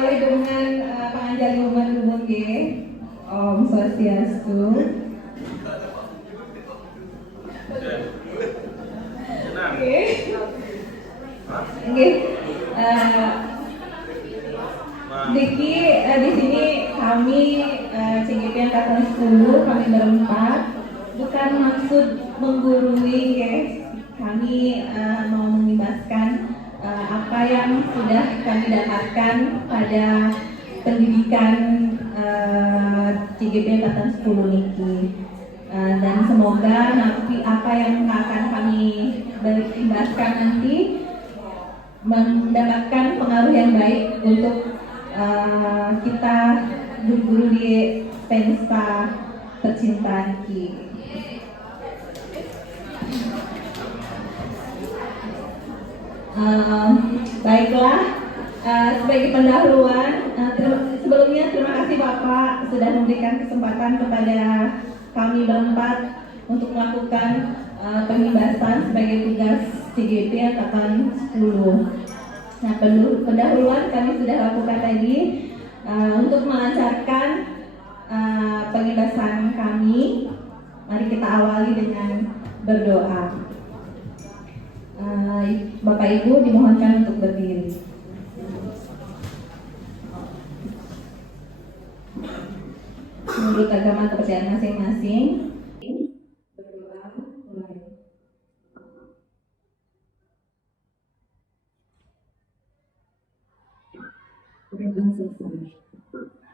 awali dengan pengajar lumun-lumun G. Om Swastiastu. Oke. Diki di sini kami CGP Angkatan 10 kami berempat bukan maksud menggurui guys. Kami mau mengimbaskan apa yang sudah kami dapatkan pada pendidikan CGP Angkatan 10 niki. Dan semoga nanti apa yang akan kami berimbaskan nanti mendapatkan pengaruh yang baik untuk kita guru-guru di pensta tercinta niki. Baiklah, sebagai pendahuluan, sebelumnya terima kasih Bapak sudah memberikan kesempatan kepada kami berempat untuk melakukan pengibasan sebagai tugas CGP Angkatan 10. Nah, pendahuluan kami sudah lakukan tadi untuk melancarkan pengibasan kami. Mari kita awali dengan berdoa. Bapak Ibu dimohonkan untuk berdiri. Menurut agama kepercayaan masing-masing, berdoa mulai. Berdoa selesai.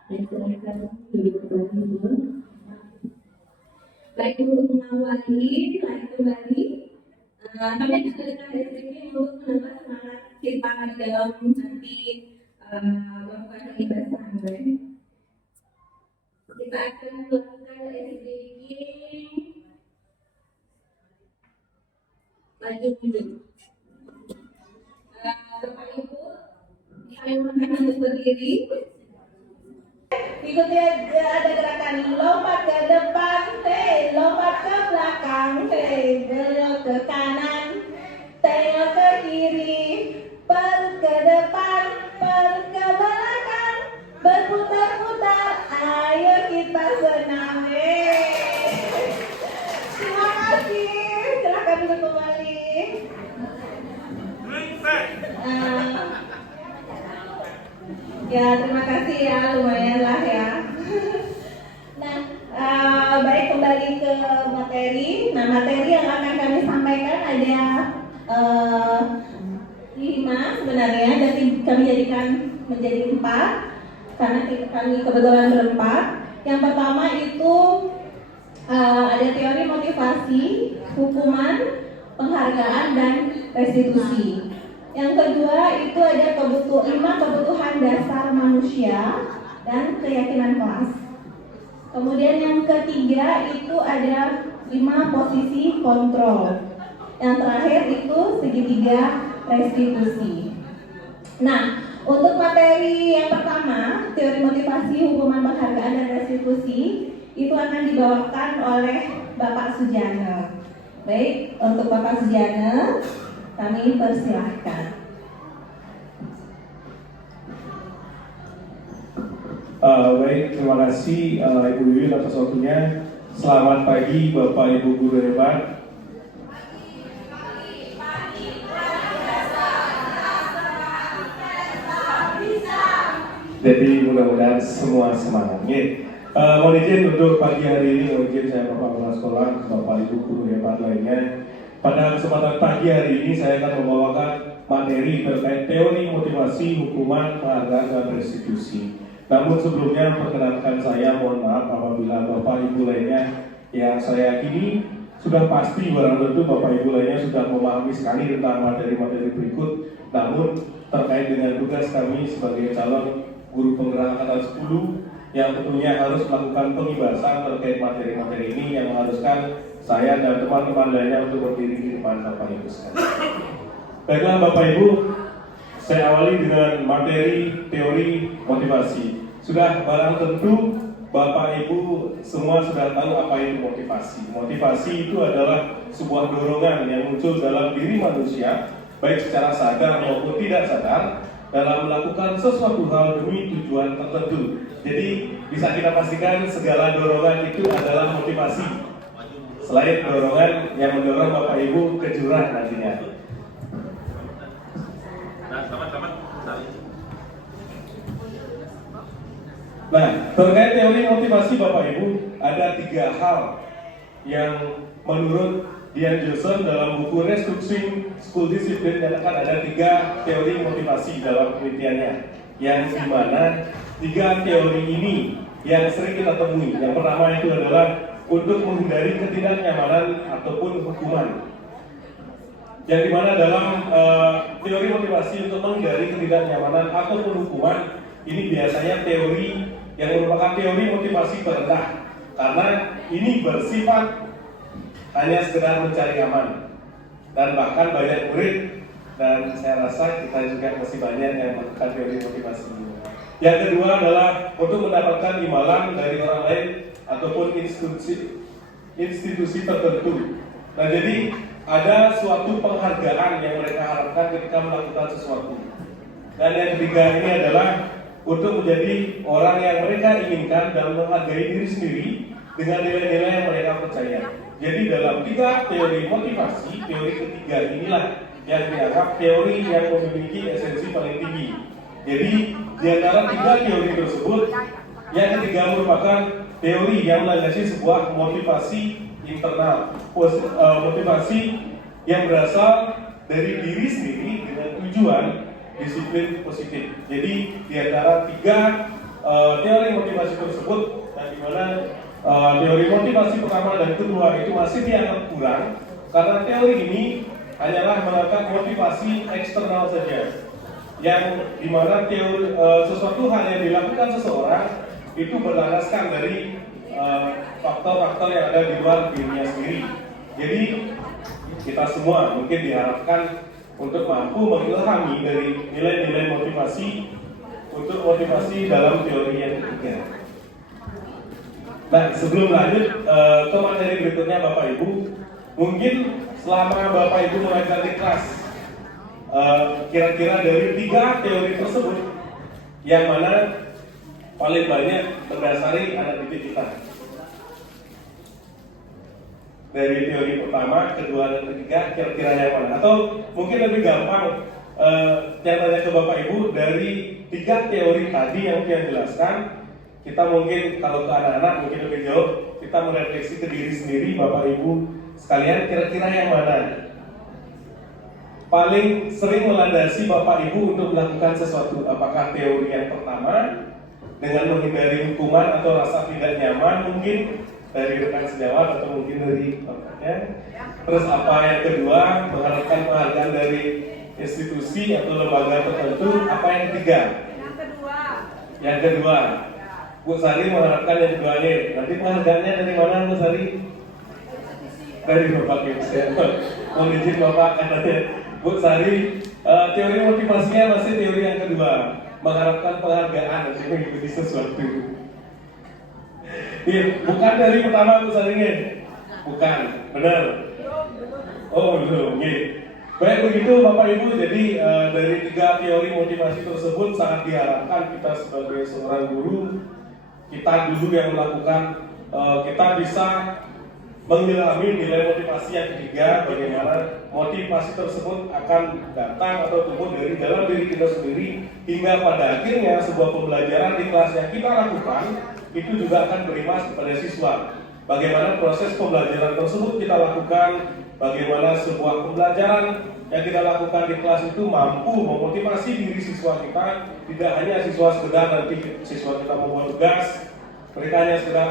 Dan silakan duduk kembali dulu. Baik, untuk mengawali, kembali. Kami akan menggunakan ini untuk menambah semangat kita dalam nanti melakukan pengibasan. Kita akan melakukan SDG lanjut dulu. Bapak Ibu, kami mohon untuk berdiri. Ikuti ada gerakan lompat ke depan, lompat ke belakang, belok ke kanan, tengok ke kiri, perut ke depan, perut ke belakang, berputar-putar, ayo kita senam. Terima kasih, silakan duduk kembali. Ya, terima kasih ya, lumayan lah ya. Nah, baik, kembali ke materi. Nah, materi yang akan kami sampaikan ada 5 sebenarnya, tapi kami jadikan menjadi 4 karena kami kebetulan berempat. Yang pertama itu ada teori motivasi, hukuman, penghargaan, dan restitusi. Yang kedua itu ada 5 kebutuhan dasar manusia dan keyakinan kelas. Kemudian yang ketiga itu ada 5 posisi kontrol. Yang terakhir itu segitiga restitusi. Nah, untuk materi yang pertama, teori motivasi, hukuman, penghargaan, dan restitusi, itu akan dibawakan oleh Bapak Sujana. Baik, untuk Bapak Sujana, kami persilahkan. Baik, terima kasih Ibu Wiwin atas waktunya. Selamat pagi Bapak Ibu guru hebat. Jadi mudah-mudahan semua semangat. Mohon izin untuk pagi hari ini, mohon izin saya Bapak Kepala Sekolah, Bapak Ibu guru hebat lainnya. Pada kesempatan pagi hari ini saya akan membawakan materi terkait teori motivasi, hukuman, penghargaan, dan restitusi. Namun sebelumnya perkenankan saya mohon maaf apabila Bapak Ibu lainnya yang saya yakini sudah pasti barang tentu Bapak Ibu lainnya sudah memahami sekali tentang materi-materi berikut. Namun terkait dengan tugas kami sebagai calon guru penggerak angkatan 10 yang tentunya harus melakukan pengibasan terkait materi-materi ini yang mengharuskan saya dan teman-teman lainnya untuk berdiri di depan Bapak Ibu sekalian. Baiklah Bapak Ibu, saya awali dengan materi teori motivasi. Sudah barang tentu Bapak Ibu semua sudah tahu apa itu motivasi. Motivasi itu adalah sebuah dorongan yang muncul dalam diri manusia, baik secara sadar maupun tidak sadar, dalam melakukan sesuatu hal demi tujuan tertentu. Jadi bisa kita pastikan segala dorongan itu adalah motivasi. Selain dorongan yang mendorong Bapak Ibu ke jurang nantinya. Nah, terkait teori motivasi Bapak Ibu, ada 3 hal yang menurut Dian Johnson dalam buku Restructuring School Discipline menyatakan ada 3 teori motivasi dalam penelitiannya, yang dimana 3 teori ini yang sering kita temui. Yang pertama itu adalah untuk menghindari ketidaknyamanan ataupun hukuman. Yang dimana dalam teori motivasi untuk menghindari ketidaknyamanan ataupun hukuman, ini biasanya teori yang merupakan teori motivasi terendah, karena ini bersifat hanya sekedar mencari aman. Dan bahkan banyak murid, dan saya rasa kita juga masih banyak yang melakukan teori motivasi ini. Yang kedua adalah untuk mendapatkan imbalan dari orang lain ataupun institusi tertentu. Nah, jadi ada suatu penghargaan yang mereka harapkan ketika melakukan sesuatu. Dan yang ketiga ini adalah untuk menjadi orang yang mereka inginkan dan menghargai diri sendiri dengan nilai-nilai yang mereka percaya. Jadi dalam 3 teori motivasi, teori ketiga inilah yang dianggap teori yang memiliki esensi paling tinggi. Jadi di antara 3 teori tersebut, yang ketiga merupakan teori yang melandasi sebuah motivasi internal, motivasi yang berasal dari diri sendiri dengan tujuan disiplin positif. Jadi di antara 3 teori motivasi tersebut, dan di mana teori motivasi pertama dan kedua itu masih dianggap kurang, karena teori ini hanyalah mengangkat motivasi eksternal saja, yang dimana teori sesuatu hal yang dilakukan seseorang itu berlandaskan dari faktor-faktor yang ada di luar dirinya sendiri. Jadi kita semua mungkin diharapkan untuk mampu mengilhami dari nilai-nilai motivasi untuk motivasi dalam teori yang ketiga. Nah, sebelum lanjut ke materi berikutnya Bapak Ibu, mungkin selama Bapak Ibu mengajar di kelas, kira-kira dari 3 teori tersebut, yang mana paling banyak mendasari anak didik kita? Dari teori pertama, kedua, dan ketiga, kira-kira yang mana? Atau mungkin lebih gampang, yang tanya ke Bapak Ibu, dari 3 teori tadi yang saya jelaskan, kita mungkin kalau ke anak-anak mungkin lebih jauh, kita merefleksi ke diri sendiri, Bapak Ibu sekalian, kira-kira yang mana paling sering melandasi Bapak Ibu untuk melakukan sesuatu? Apakah teori yang pertama dengan menghindari hukuman atau rasa tidak nyaman mungkin dari rekan sejawat atau mungkin dari bapaknya? Terus apa yang kedua, mengharapkan penghargaan dari institusi atau lembaga tertentu? Apa yang ketiga? Yang kedua, Bu Sari mengharapkan yang keduanya. Nanti penghargaannya dari mana Bu Sari? Dari Bapak Yusuf. Mohon izin Bapak katanya. Bu Sari, teori motivasinya masih teori yang kedua, mengharapkan penghargaan dan mengikuti sesuatu. Ya, bukan dari pertama Bu Sari, bukan, benar? Oh belum, baik begitu Bapak Ibu. Jadi dari 3 teori motivasi tersebut sangat diharapkan kita sebagai seorang guru, kita dulu yang melakukan, kita bisa mengilhami nilai motivasi yang ketiga, bagaimana motivasi tersebut akan datang atau tumbuh dari dalam diri kita sendiri, hingga pada akhirnya sebuah pembelajaran di kelas yang kita lakukan itu juga akan berimbas kepada siswa. Bagaimana proses pembelajaran tersebut kita lakukan, bagaimana sebuah pembelajaran yang kita lakukan di kelas itu mampu memotivasi diri siswa kita, tidak hanya siswa sekedar nanti siswa kita membuat tugas, mereka hanya sekedar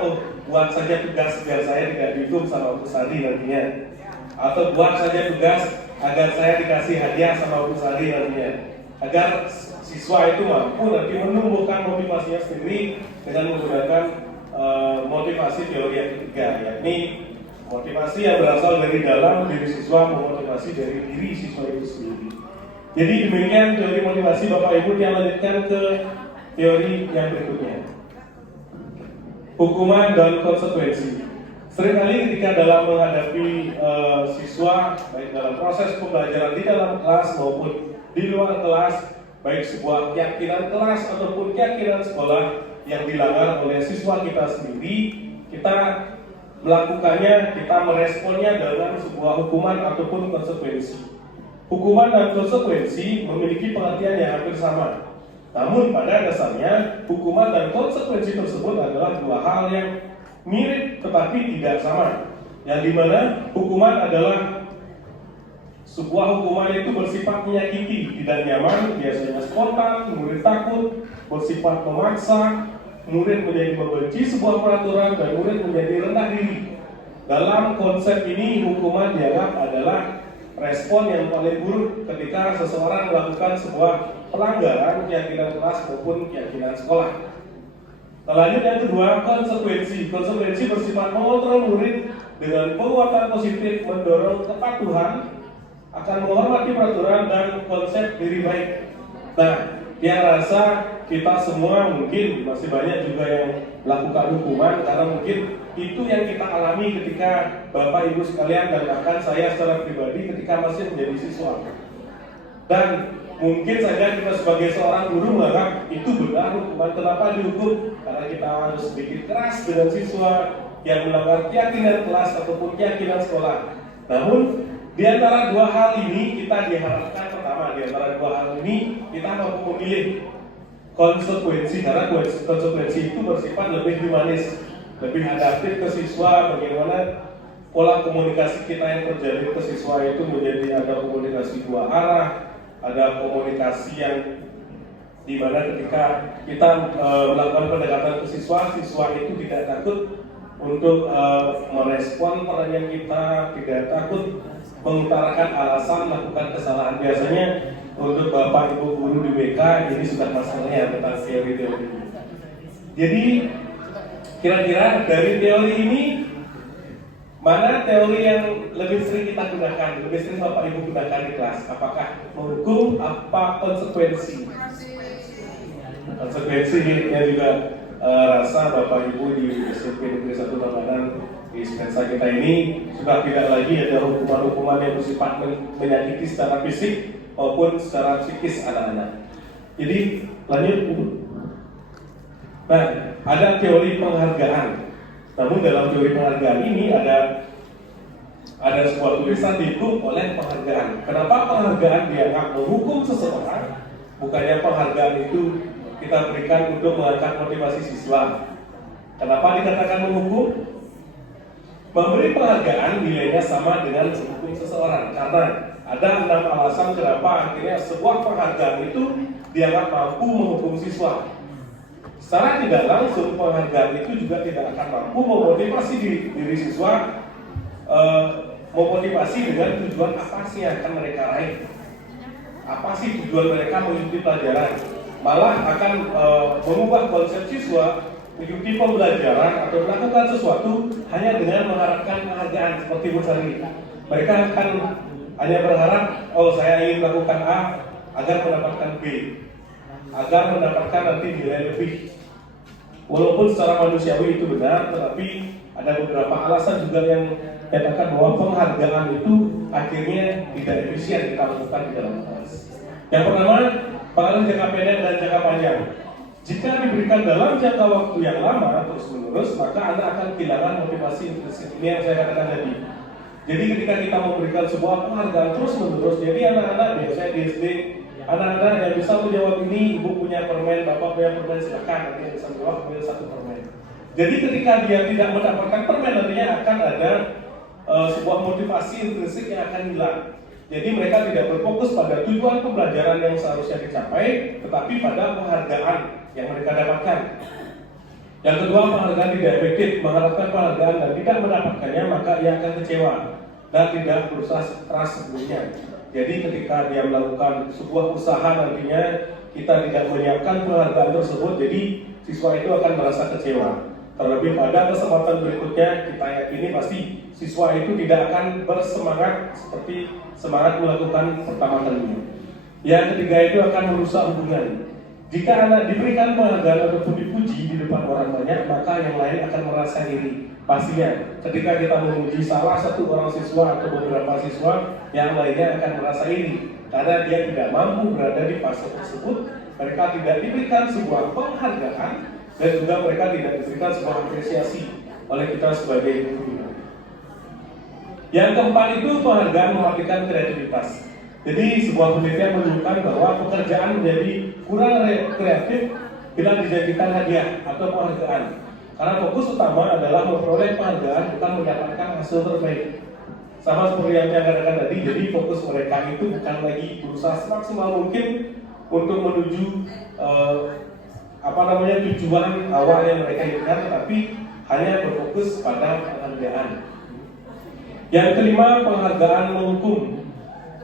buat saja tugas biar saya tidak dihukum sama Bu Sari nantinya, atau buat saja tugas agar saya dikasih hadiah sama Bu Sari nantinya, agar siswa itu mampu nanti menumbuhkan motivasinya sendiri dengan menggunakan motivasi teori yang ketiga, yakni motivasi yang berasal dari dalam diri siswa, memotivasi dari diri siswa itu sendiri. Jadi demikian teori motivasi Bapak Ibu. Yang lanjutkan ke teori yang berikutnya, hukuman dan konsekuensi. Seringkali ketika dalam menghadapi siswa, baik dalam proses pembelajaran di dalam kelas maupun di luar kelas, baik sebuah keyakinan kelas ataupun keyakinan sekolah yang dilanggar oleh siswa kita sendiri, kita melakukannya, kita meresponnya dengan sebuah hukuman ataupun konsekuensi. Hukuman dan konsekuensi memiliki pengertian yang hampir sama. Namun pada dasarnya, hukuman dan konsekuensi tersebut adalah dua hal yang mirip tetapi tidak sama. Yang dimana hukuman adalah sebuah hukuman itu bersifat menyakiti, tidak nyaman, biasanya spontan, murid takut, bersifat memaksa, murid menjadi membenci sebuah peraturan, dan murid menjadi rendah diri. Dalam konsep ini, hukuman dianggap adalah respon yang paling buruk ketika seseorang melakukan sebuah pelanggaran keyakinan kelas maupun keyakinan sekolah. Lanjut yang kedua, konsekuensi. Konsekuensi bersifat mengontrol murid dengan penguatan positif, mendorong kepatuhan, akan menghormati peraturan dan konsep diri baik. Nah, yang rasa kita semua mungkin masih banyak juga yang melakukan hukuman karena mungkin itu yang kita alami ketika Bapak Ibu sekalian dan bahkan saya secara pribadi ketika masih menjadi siswa. Dan mungkin saja kita sebagai seorang guru menganggap itu benar hukuman. Kenapa dihukum? Karena kita harus sedikit keras dengan siswa yang melanggar keyakinan kelas ataupun keyakinan sekolah. Namun di antara dua hal ini kita diharapkan, pertama, di antara dua hal ini kita mampu memilih konsekuensi, karena konsekuensi itu bersifat lebih humanis, lebih adaptif ke siswa. Bagaimana pola komunikasi kita yang terjadi ke siswa itu menjadi ada komunikasi dua arah, ada komunikasi yang dimana ketika kita melakukan pendekatan ke siswa, siswa itu tidak takut untuk merespon pertanyaan kita, tidak takut mengutarakan alasan melakukan kesalahan. Biasanya untuk Bapak Ibu guru di BK ini sudah masalahnya tentang teori-teori. Jadi kira-kira dari teori ini mana teori yang lebih sering kita gunakan, lebih sering Bapak Ibu gunakan di kelas? Apakah menghukum, apa konsekuensi? Konsekuensinya juga rasa Bapak Ibu di SMP Negeri 1 Tabanan di Spensa kita ini sudah tidak lagi ada hukuman-hukuman yang bersifat menyakiti secara fisik maupun secara psikis anak-anak. Jadi lanjut. Nah, ada teori penghargaan. Namun dalam teori penghargaan ini ada sebuah tulisan dihukum oleh penghargaan. Kenapa penghargaan dianggap menghukum seseorang? Bukannya penghargaan itu kita berikan untuk mengangkat motivasi siswa. Kenapa dikatakan menghukum? Memberi penghargaan nilainya sama dengan menghukum seseorang, karena ada 6 alasan kenapa akhirnya sebuah penghargaan itu dianggap mampu menghukum siswa. Secara tidak langsung penghargaan itu juga tidak akan mampu memotivasi diri siswa, memotivasi dengan tujuan apa sih yang akan mereka raih, apa sih tujuan mereka mengikuti pelajaran, malah akan mengubah konsep siswa mengikuti pembelajaran atau melakukan sesuatu hanya dengan mengharapkan penghargaan seperti Bu Sari. Mereka akan hanya berharap, oh saya ingin melakukan A agar mendapatkan B, agar mendapatkan nanti nilai lebih. Walaupun secara manusiawi itu benar, tetapi ada beberapa alasan juga yang menyatakan bahwa penghargaan itu akhirnya tidak efisien kita lakukan di dalam kelas. Yang pertama, pengaruh jangka pendek dan jangka panjang. Jika diberikan dalam jangka waktu yang lama terus-menerus, maka Anda akan kehilangan motivasi intrinsik. Ini yang saya katakan tadi. Jadi ketika kita memberikan sebuah penghargaan terus-menerus, jadi anak-anak biasanya di SD, anak-anak yang bisa menjawab ini, ibu punya permen, bapak punya permen, silakan nanti yang bisa menjawab punya 1 permen. Jadi ketika dia tidak mendapatkan permen, nantinya akan ada sebuah motivasi intrinsik yang akan hilang. Jadi mereka tidak berfokus pada tujuan pembelajaran yang seharusnya dicapai, tetapi pada penghargaan yang mereka dapatkan. Yang kedua, penghargaan tidak efektif. Mengharapkan penghargaan dan tidak mendapatkannya, maka ia akan kecewa dan tidak berusaha keras sebelumnya. Jadi ketika dia melakukan sebuah usaha nantinya kita tidak menyiapkan penghargaan tersebut, jadi siswa itu akan merasa kecewa. Terlebih pada kesempatan berikutnya, kita yakini pasti siswa itu tidak akan bersemangat seperti semangat melakukan pertama kalinya. Yang ketiga itu akan merusak hubungan. Jika anak diberikan penghargaan ataupun dipuji di depan orang banyak, maka yang lain akan merasa iri. Pastinya, ketika kita memuji salah satu orang siswa atau beberapa siswa, yang lainnya akan merasa iri karena dia tidak mampu berada di fase tersebut. Mereka tidak diberikan sebuah penghargaan dan juga mereka tidak diberikan sebuah apresiasi oleh kita sebagai guru. Yang keempat itu penghargaan mematikan kreativitas. Jadi sebuah penelitian menunjukkan bahwa pekerjaan menjadi kurang kreatif bila dijadikan hadiah atau penghargaan. Karena fokus utama adalah memperoleh penghargaan, bukan mendapatkan hasil terbaik. Sama seperti yang saya katakan tadi, jadi fokus mereka itu bukan lagi berusaha semaksimal mungkin untuk menuju tujuan awal yang mereka inginkan, tapi hanya berfokus pada penghargaan. Yang kelima, penghargaan menghukum.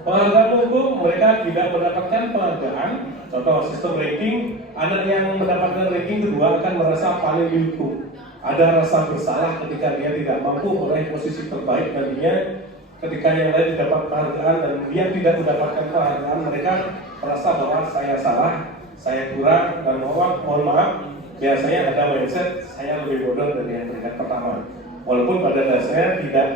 Penghargaan menghukum, mereka tidak mendapatkan penghargaan. Contoh sistem ranking, anak yang mendapatkan ranking kedua akan merasa paling dihukum. Ada rasa bersalah ketika dia tidak mampu meraih posisi terbaik nantinya. Ketika yang lain dapat penghargaan dan dia tidak mendapatkan penghargaan, mereka merasa bahwa saya salah, saya kurang, dan mohon maaf, biasanya ada mindset saya lebih bodoh dari yang peringkat pertama. Walaupun pada dasarnya tidak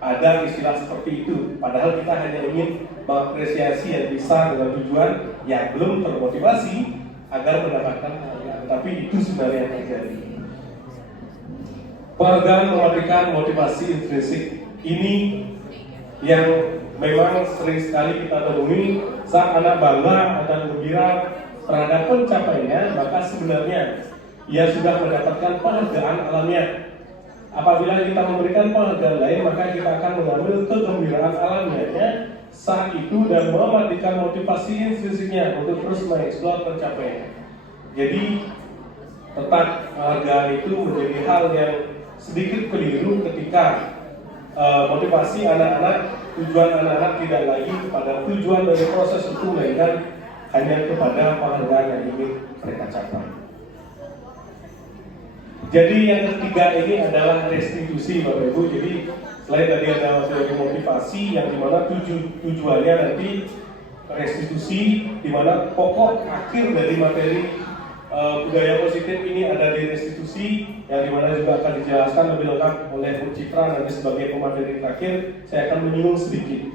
ada istilah seperti itu, padahal kita hanya ingin mengapresiasi yang bisa dengan tujuan yang belum termotivasi agar mendapatkan penghargaan, tapi itu sebenarnya yang terjadi. Penghargaan mematikan motivasi intrinsik ini yang memang sering sekali kita temui. Saat anak bangga dan gembira terhadap pencapaiannya, maka sebenarnya ia sudah mendapatkan penghargaan alamiah. Apabila kita memberikan penghargaan lain, maka kita akan mengambil kegembiraan alamiahnya saat itu dan mematikan motivasi intrinsiknya untuk terus mengeksplor pencapaian. Jadi tetap penghargaan itu menjadi hal yang sedikit keliru ketika motivasi anak-anak, tujuan anak-anak tidak lagi pada tujuan dari proses itu, melainkan hanya kepada penghargaan yang ingin mereka capai. Jadi yang ketiga ini adalah restitusi, Bapak Ibu. Jadi selain tadi ada teori motivasi yang dimana tujuannya nanti restitusi, dimana pokok akhir dari materi budaya positif ini ada di restitusi, yang dimana juga akan dijelaskan lebih lengkap oleh Bu Citra nanti sebagai pemateri terakhir. Saya akan menyinggung sedikit.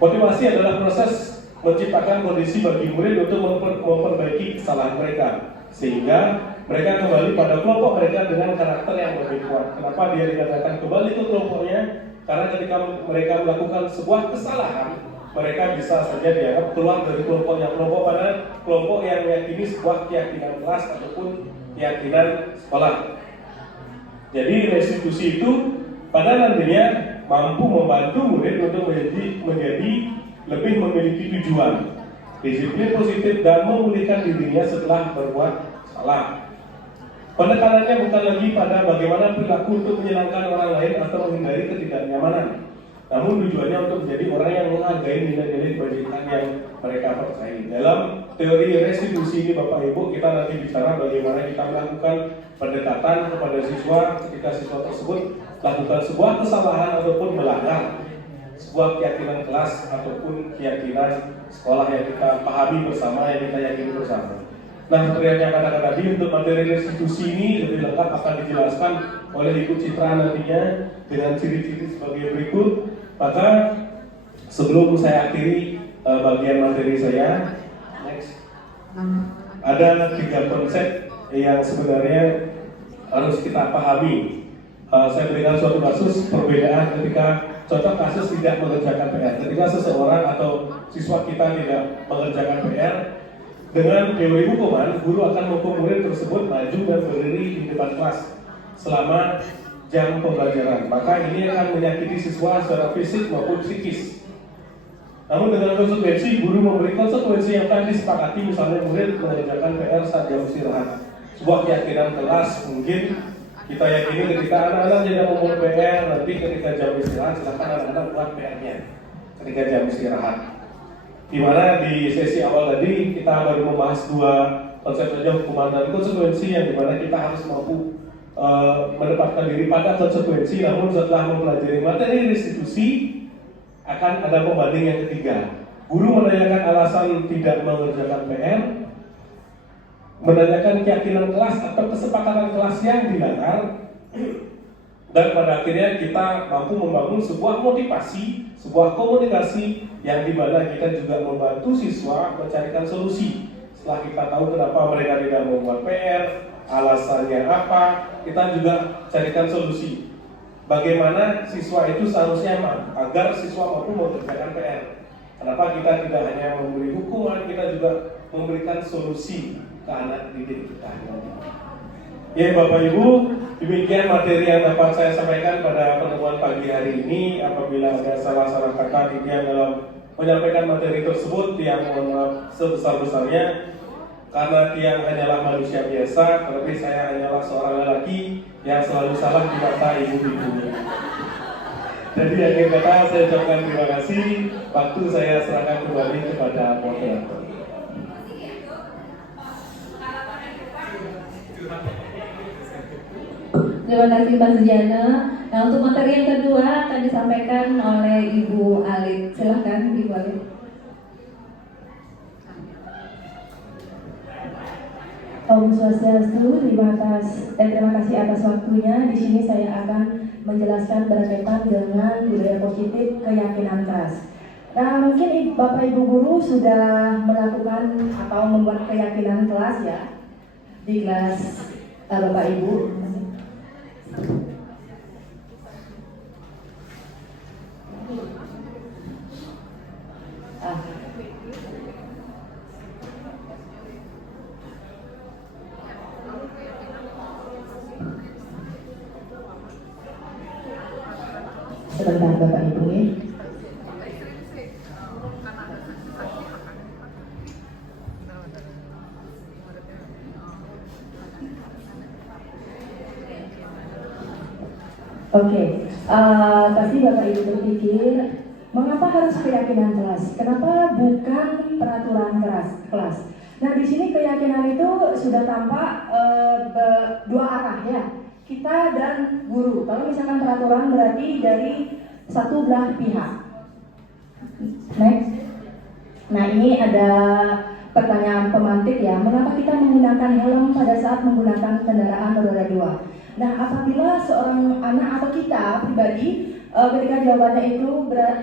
Motivasi adalah proses menciptakan kondisi bagi murid untuk memperbaiki kesalahan mereka, sehingga mereka kembali pada kelompok mereka dengan karakter yang lebih kuat. Kenapa dia dikatakan kembali ke kelompoknya? Karena ketika mereka melakukan sebuah kesalahan, mereka bisa saja dianggap keluar dari kelompoknya. Kelompok pada kelompok yang meyakini sebuah keyakinan kelas ataupun keyakinan sekolah. Jadi restitusi itu pada nantinya mampu membantu murid untuk menjadi lebih memiliki tujuan, disiplin positif dan memulihkan dirinya setelah berbuat salah. Penekanannya bukan lagi pada bagaimana perilaku untuk menyenangkan orang lain atau menghindari ketidaknyamanan, namun tujuannya untuk menjadi orang yang menghargai nilai-nilai kebajikan yang mereka percayai. Dalam teori restitusi ini, Bapak Ibu, kita nanti bicara bagaimana kita melakukan pendekatan kepada siswa ketika siswa tersebut melakukan sebuah kesalahan ataupun melanggar sebuah keyakinan kelas ataupun keyakinan sekolah yang kita pahami bersama, yang kita yakini bersama. Nah, seperti yang saya katakan tadi, untuk materi restitusi ini lebih lengkap akan dijelaskan oleh Ibu Citra nantinya dengan ciri-ciri sebagai berikut. Maka sebelum saya akhiri bagian materi saya, next, ada 3 konsep yang sebenarnya harus kita pahami. Saya berikan suatu kasus perbedaan ketika contoh kasus tidak mengerjakan PR. Ketika seseorang atau siswa kita tidak mengerjakan PR, dengan teori hukuman, guru akan menghukum murid tersebut maju dan berdiri di depan kelas selama jam pembelajaran. Maka ini akan menyakiti siswa secara fisik maupun psikis. Namun dengan konsekuensi, guru memberi konsekuensi yang tadi disepakati, misalnya murid mengerjakan PR saat jam istirahat. Sebuah keyakinan kelas, mungkin kita yakini ketika anak-anak tidak membuat PR, nanti ketika jam istirahat silakan anak-anak buat PR-nya ketika jam istirahat. Di mana di sesi awal tadi kita baru membahas 2 konsep saja, hukuman dan konsekuensi, yang dimana kita harus mampu menempatkan diri pada konsekuensi. Namun setelah mempelajari materi restitusi, akan ada pembanding yang ketiga. Guru menanyakan alasan tidak mengerjakan PR, menanyakan keyakinan kelas atau kesepakatan kelas yang dilanggar, dan pada akhirnya kita mampu membangun sebuah motivasi, sebuah komunikasi yang dimana kita juga membantu siswa mencarikan solusi. Setelah kita tahu kenapa mereka tidak membuat PR, alasannya apa, kita juga carikan solusi. Bagaimana siswa itu seharusnya agar siswa mampu mengerjakan PR. Kenapa kita tidak hanya memberi hukuman, kita juga memberikan solusi ke anak didik kita. Ya Bapak Ibu, demikian materi yang dapat saya sampaikan pada pertemuan pagi hari ini. Apabila ada salah-salah kata Tidian dalam menyampaikan materi tersebut, yang mohon maaf sebesar-besarnya, karena Tiang hanyalah manusia biasa, terlebih saya hanyalah seorang lelaki yang selalu salah di mata ibu-ibunya. Jadi akhir kata saya ucapkan terima kasih. Waktu saya serahkan kembali kepada moderator. Terima kasih Pak Sujana. Nah, untuk materi yang kedua akan disampaikan oleh Ibu Alit. Silakan Ibu Alit. Om Swastiastu, terima kasih atas waktunya. Di sini saya akan menjelaskan berkaitan dengan budaya positif keyakinan keras. Nah, mungkin Bapak Ibu guru sudah melakukan atau membuat keyakinan kelas ya di kelas Bapak Ibu. Sebentar Bapak Ibu ya. Oke, pasti Bapak Ibu berpikir, mengapa harus keyakinan kelas? Kenapa bukan peraturan kelas? Nah, di sini keyakinan itu sudah tampak dua arah ya, kita dan guru. Kalau misalkan peraturan berarti dari satu belah pihak. Next. Nah, ini ada pertanyaan pemantik ya, mengapa kita menggunakan helm pada saat menggunakan kendaraan roda 2? Nah, apabila seorang anak atau kita pribadi ketika jawabannya itu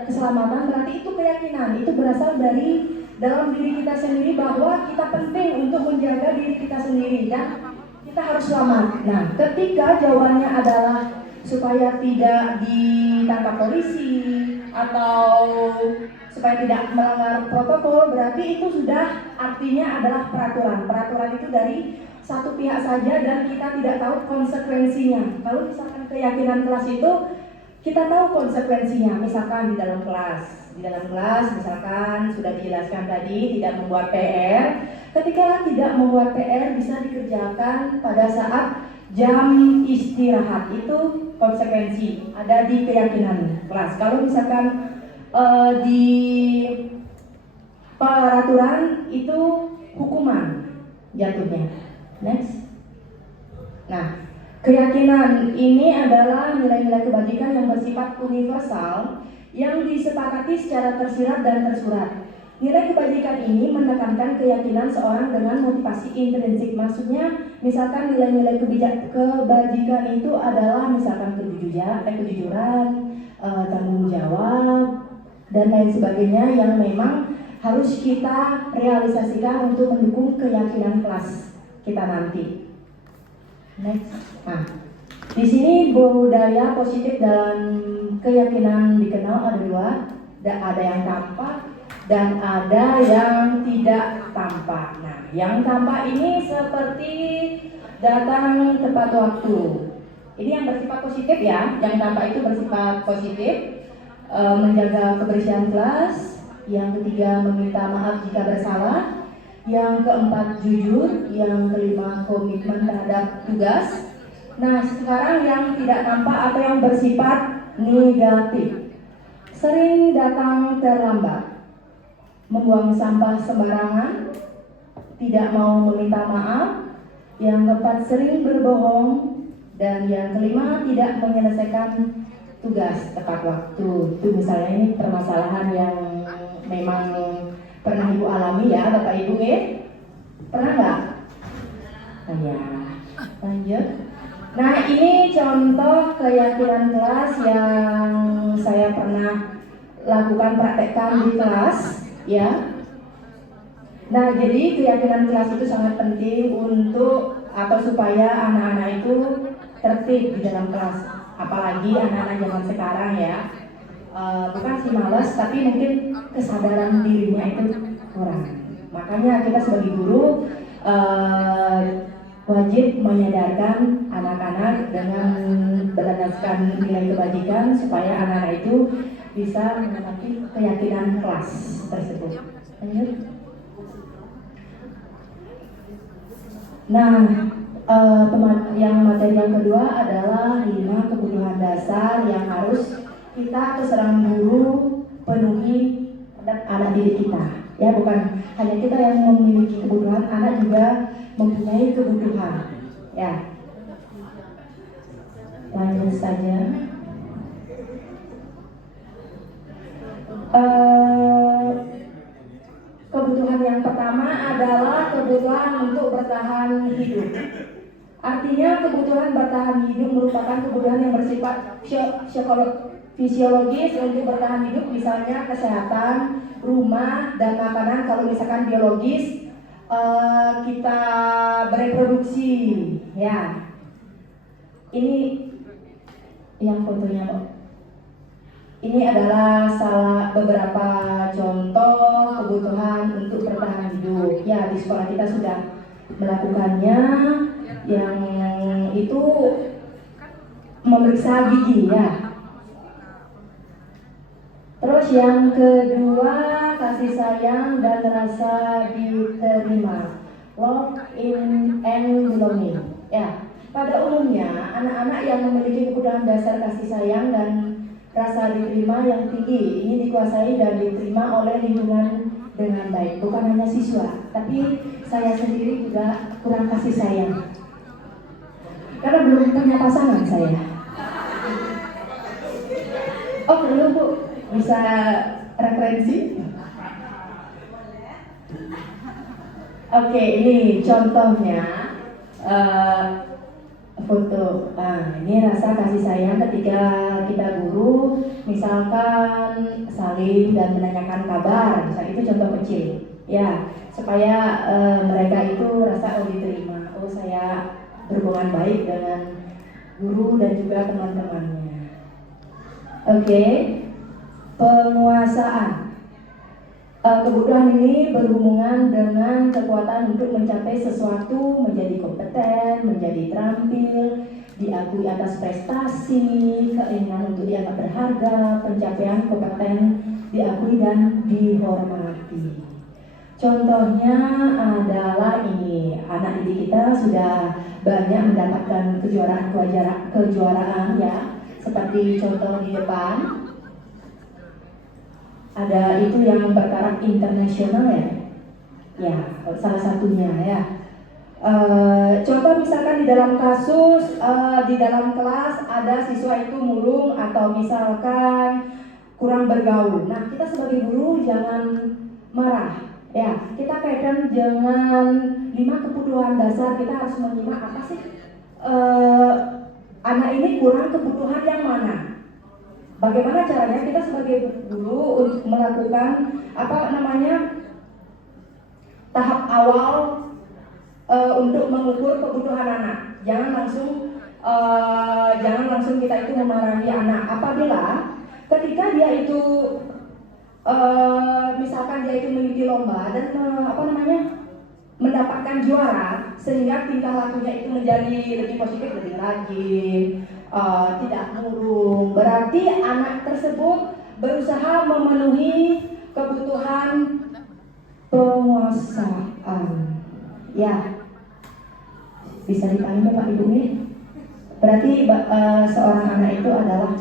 keselamatan, berarti itu keyakinan, itu berasal dari dalam diri kita sendiri bahwa kita penting untuk menjaga diri kita sendiri dan kita harus selamat. Nah, ketika jawabannya adalah supaya tidak ditangkap polisi atau supaya tidak melanggar protokol, berarti itu sudah artinya adalah peraturan. Peraturan itu dari satu pihak saja dan kita tidak tahu konsekuensinya. Kalau misalkan keyakinan kelas itu kita tahu konsekuensinya, misalkan di dalam kelas misalkan sudah dijelaskan tadi tidak membuat PR. Ketika tidak membuat PR bisa dikerjakan pada saat jam istirahat, itu konsekuensi ada di keyakinan kelas. Kalau misalkan di peraturan itu hukuman jatuhnya. Next. Nah, keyakinan ini adalah nilai-nilai kebajikan yang bersifat universal yang disepakati secara tersirat dan tersurat. Nilai kebajikan ini menekankan keyakinan seorang dengan motivasi intrinsik. Maksudnya, misalkan nilai-nilai kebajikan itu adalah misalkan kejujuran, tanggung jawab, dan lain sebagainya yang memang harus kita realisasikan untuk mendukung keyakinan kelas kita nanti. Next. Nah, di sini budaya positif dan keyakinan dikenal ada dua, ada yang tampak dan ada yang tidak tampak. Nah, yang tampak ini seperti datang tepat waktu. Ini yang bersifat positif ya. Yang tampak itu bersifat positif, menjaga kebersihan kelas. Yang ketiga meminta maaf jika bersalah. Yang keempat jujur, yang kelima komitmen terhadap tugas. Nah, sekarang yang tidak tampak atau yang bersifat negatif, sering datang terlambat, membuang sampah sembarangan, tidak mau meminta maaf, yang keempat sering berbohong, dan yang kelima tidak menyelesaikan tugas tepat waktu. Itu misalnya ini permasalahan yang memang pernah Ibu alami ya Bapak Ibu ya? Pernah nggak? saya. Lanjut. Nah, ini contoh keyakinan kelas yang saya pernah lakukan praktekkan di kelas, ya. Nah, jadi keyakinan kelas itu sangat penting untuk atau supaya anak-anak itu tertib di dalam kelas. Apalagi anak-anak zaman sekarang ya, bukan sih malas, tapi mungkin kesadaran dirinya itu kurang. Makanya kita sebagai guru wajib menyadarkan anak-anak dengan berlandaskan nilai kebajikan supaya anak-anak itu bisa menghadapi keyakinan kelas tersebut. Lanjut. Nah, yang materi yang kedua adalah 5 kebutuhan dasar yang harus kita seorang guru penuhi dan anak didik kita. Ya, bukan hanya kita yang memiliki kebutuhan, anak juga mempunyai kebutuhan. Ya. Lanjut saja. Kebutuhan yang pertama adalah kebutuhan untuk bertahan hidup. Artinya kebutuhan bertahan hidup merupakan kebutuhan yang bersifat fisiologis untuk bertahan hidup, misalnya kesehatan, rumah, dan makanan. Kalau misalkan biologis, kita bereproduksi, ya. Ini yang fotonya. Ini adalah beberapa contoh kebutuhan untuk bertahan hidup. Ya, di sekolah kita sudah melakukannya. Yang itu memeriksa gigi, ya. Terus yang kedua, kasih sayang dan rasa diterima, love in and belonging. Ya, pada umumnya anak-anak yang memiliki kebutuhan dasar kasih sayang dan rasa diterima yang tinggi ini dikuasai dan diterima oleh lingkungan dengan baik. Bukan hanya siswa, tapi saya sendiri juga kurang kasih sayang karena belum punya pasangan saya. Oh, belum Bu, bisa referensi? Oke, ini contohnya foto. Ini rasa kasih sayang ketika kita guru, misalkan saling dan menanyakan kabar. Misalnya itu contoh kecil, ya, supaya mereka itu rasa diterima. Oh, saya berhubungan baik dengan guru dan juga teman-temannya. Oke, penguasaan. Kebutuhan ini berhubungan dengan kekuatan untuk mencapai sesuatu, menjadi kompeten, menjadi terampil, diakui atas prestasi, keinginan untuk dianggap berharga, pencapaian kompeten, diakui dan dihormati. Contohnya adalah ini, anak didik kita sudah banyak mendapatkan kejuaraan ya, seperti contoh di depan. Ada itu yang bertaraf internasional ya, ya salah satunya ya. Contoh misalkan di dalam kasus di dalam kelas ada siswa itu murung atau misalkan kurang bergaul. Nah, kita sebagai guru jangan marah. Ya, kita kaitkan dengan 5 kebutuhan dasar. Kita harus menyimak apa sih anak ini kurang kebutuhan yang mana. Bagaimana caranya kita sebagai guru untuk melakukan tahap awal untuk mengukur kebutuhan anak. Jangan langsung kita itu memarahi anak. Apabila ketika dia itu misalkan dia itu mengikuti lomba dan mendapatkan juara, sehingga tingkah lakunya itu menjadi lebih positif, lebih rajin, tidak murung, berarti anak tersebut berusaha memenuhi kebutuhan penguasaan. Ya, bisa dipahami Bapak Ibu nih. Berarti seorang anak itu adalah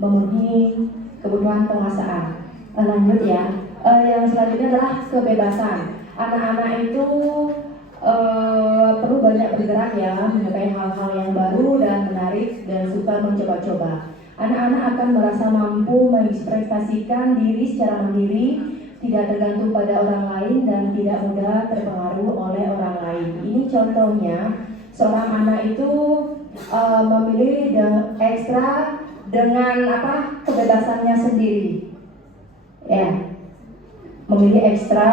memenuhi kebutuhan penguasaan. Lanjut ya. Yang selanjutnya adalah kebebasan. Anak-anak itu perlu banyak bergerak ya, menyukai hal-hal yang baru dan menarik dan suka mencoba-coba. Anak-anak akan merasa mampu mengekspresikan diri secara mandiri, tidak tergantung pada orang lain dan tidak mudah terpengaruh oleh orang lain. Ini contohnya seorang anak itu memilih ekstra dengan kebebasannya sendiri, ya, memilih ekstra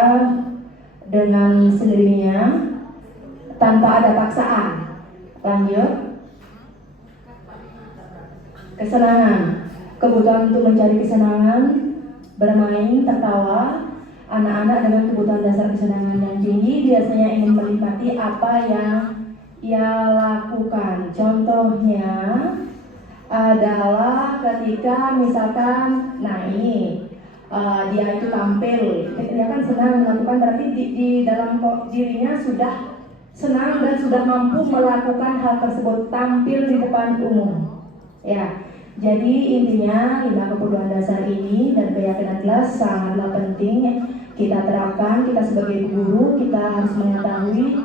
dengan sendirinya tanpa ada paksaan. Lanjut, kesenangan, kebutuhan untuk mencari kesenangan, bermain, tertawa. Anak-anak dengan kebutuhan dasar kesenangan yang tinggi biasanya ingin menikmati apa yang ia lakukan. Contohnya adalah ketika misalkan, dia itu tampil, dia kan senang melakukan, berarti di dalam dirinya sudah senang dan sudah mampu melakukan hal tersebut, tampil di depan umum. Ya, jadi intinya 5 kebutuhan dasar ini dan keyakinan jelas sangatlah penting kita terapkan. Kita sebagai guru, kita harus mengetahui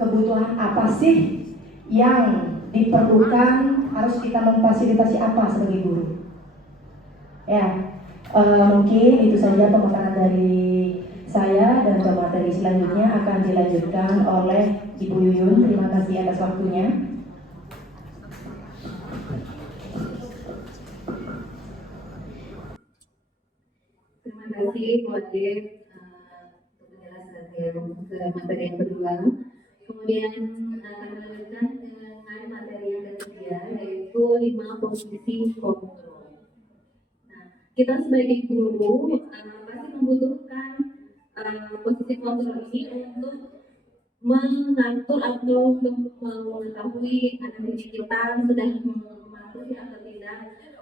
kebutuhan apa sih yang diperlukan, harus kita memfasilitasi apa sebagai guru. Ya, mungkin itu saja pemakaran dari saya, dan materi selanjutnya akan dilanjutkan oleh Ibu Yuyun. Terima kasih atas waktunya. Terima kasih Bu Adit untuk penjelasan ke materi yang kedua. Kemudian akan melanjutkan dengan materi yang ketiga, yaitu 5 posisi kontrol. Nah, kita sebagai guru pasti membutuhkan posisi kontrol ini untuk mengatur atau untuk mengetahui anak didik kita sudah mematuhi atau tidak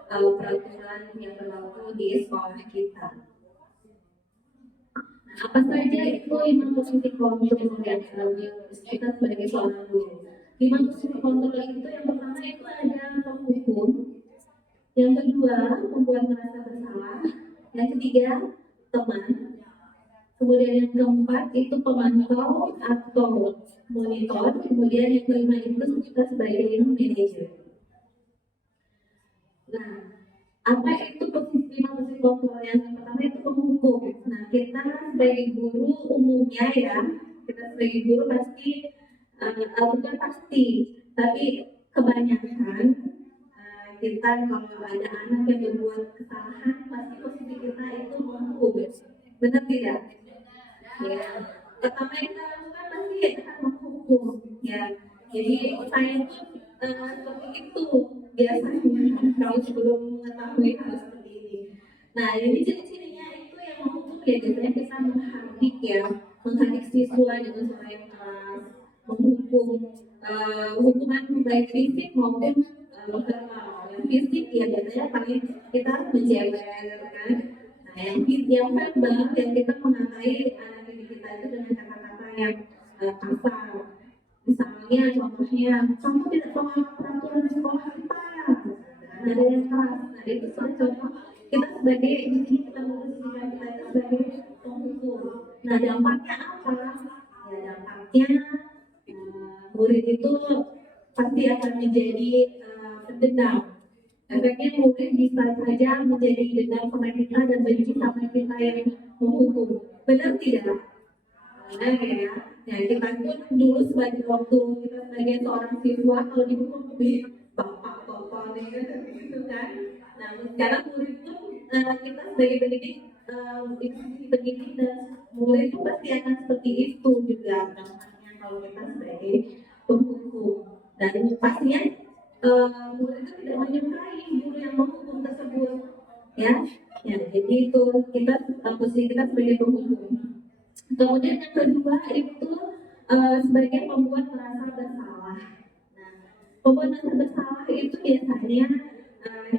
peraturan yang berlaku di sekolah kita. Apa saja itu 5 posisi kontrol yang kita sebagai seorang guru? 5 posisi kontrol itu, yang pertama itu ada penghukum, yang kedua membuat merasa bersalah, yang ketiga teman, kemudian yang keempat itu pemantau atau monitor, kemudian yang kelima itu kita sebagai manajer. Nah, apa itu posisi kontrol? Yang pertama itu penghukum. Nah, kita sebagai guru umumnya ya, kita sebagai guru pasti bukan pasti, tapi kebanyakan kita kalau ada anak yang berbuat kesalahan, pasti posisi kita itu menghukum. Benar tidak? Ya, pertama yang kita lakukan pasti akan menghukum. Ya, jadi saya seperti itu biasanya kalau sebelum mengetahui hal seperti ini. Nah, jadi ciri-cirinya itu yang menghukum ya, biasanya kita menghardik siswa dengan suara yang keras, menghukum hukuman baik fisik maupun verbal. Yang fisik ya biasanya paling kita menjewer kan. Nah, yang verbal yang kita mengatai anak didik kita itu dengan kata-kata yang kasar. Misalnya contohnya, kamu tidak tahu peraturan di sekolah kita, ada yang keras. Nah, itu contoh kita sebagai di sini kita memposisikan kita itu sebagai penghukum. Nah, dampaknya apa? Ya, dampaknya murid itu pasti akan menjadi pendendam. Efeknya murid bisa saja menjadi dendam sama kita dan benci sama kita yang menghukum. Benar tidak? Nah, ya kita pun dulu sebagai waktu kita sebagai seorang siswa kalau dihukum bapak gitu kan. Nah, sekarang murid pun kita sebagai pendidik pendidik dan murid itu pasti akan seperti itu juga dampaknya kalau kita sebagai penghukum. Dan pastinya murid itu tidak menyukai guru yang menghukum tersebut, ya. Jadi itu kita posisi kita sebagai penghukum. Kemudian yang kedua itu sebagai pembuat merasa bersalah. Nah, pembuat merasa bersalah itu biasanya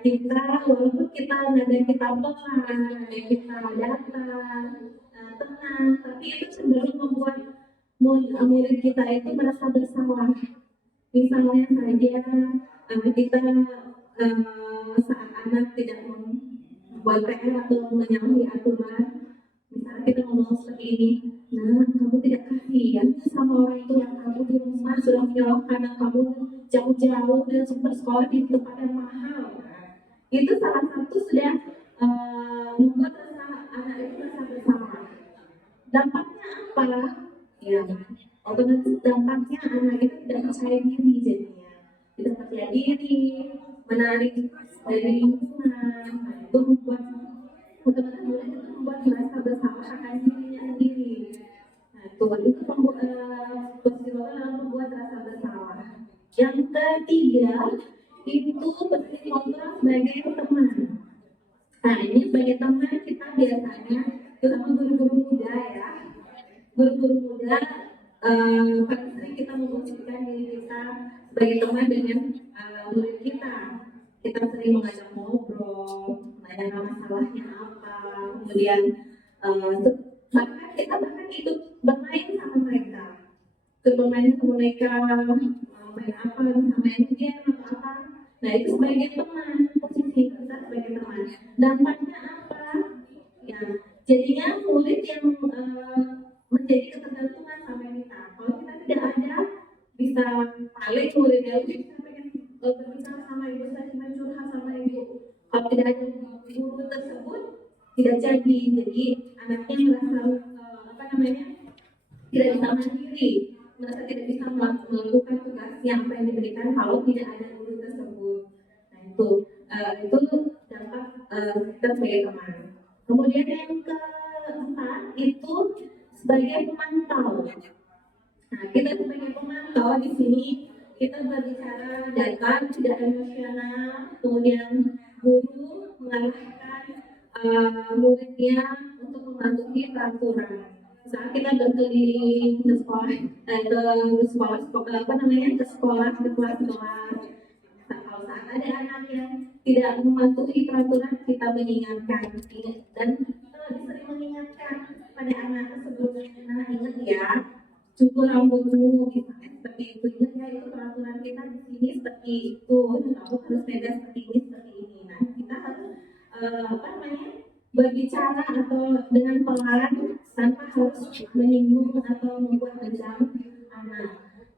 kita walaupun kita nada kita pelan, nada kita datar, tenang, tapi itu cenderung membuat murid kita itu merasa bersalah. Misalnya saja kita saat anak tidak membuat PR atau menyalahi aturan, misalnya kita ngomong seperti ini, nah kamu tidak kasihan sama orang tua kamu di rumah sudah menyalahkan anak kamu jauh-jauh dan sempat sekolah di tempat yang mahal. Itu salah satu sudah membuat anak itu merasa bersalah. Dampaknya apa? Ya, otomatis dampaknya anak itu tidak percaya diri jadinya, tidak percaya diri, menarik dari lingkungan. Nah, itu membuat otomatis murid itu membuat merasa bersalah akan dirinya sendiri. Nah, itu posisi kontrol membuat rasa bersalah. Yang ketiga itu posisi kontrol sebagai teman. Nah, ini sebagai teman kita biasanya, terutama guru-guru muda ya, guru-guru muda paling sering kita memposisikan diri kita sebagai teman dengan murid kita. Kita sering mengajak ngobrol, menanyakan masalahnya apa, kemudian bahkan kita ikut bermain sama mereka, main sama mereka, main apa sama main game atau apa. Nah, itu sebagai teman, posisi kita sebagai teman. Dampaknya apa? Ya, jadinya murid yang menjadi ketergantungan sama kita. Kalau kita tidak ada, bisa paling murid yang bisa berbicara sama ibu, saya cuma curhat sama ibu. Kalau tidak ada guru tersebut, tidak jadi. Jadi anaknya merasa tidak bisa mandiri, merasa tidak bisa melakukan tugasnya apa yang diberikan kalau tidak ada guru tersebut. Nah, itu dampak kita sebagai teman. Kemudian yang keempat itu sebagai pemantau. Nah, kita sebagai pemantau di sini kita berbicara data tidak emosional, kemudian guru mengarahkan muridnya untuk mematuhi peraturan. Saat kita berkeliling ke sekolah, ke kelas. Nah, kalau saat ada anak yang tidak mematuhi peraturan, kita mengingatkan dan sering mengingatkan pada anak tersebut, nah ingat ya, cukur rambutmu, seperti itu, ingat ya itu peraturan kita di sini seperti itu, kamu harus beda seperti ini. Nah, kita harus berbicara atau dengan pelan tanpa harus menyinggung atau membuat dendam anak.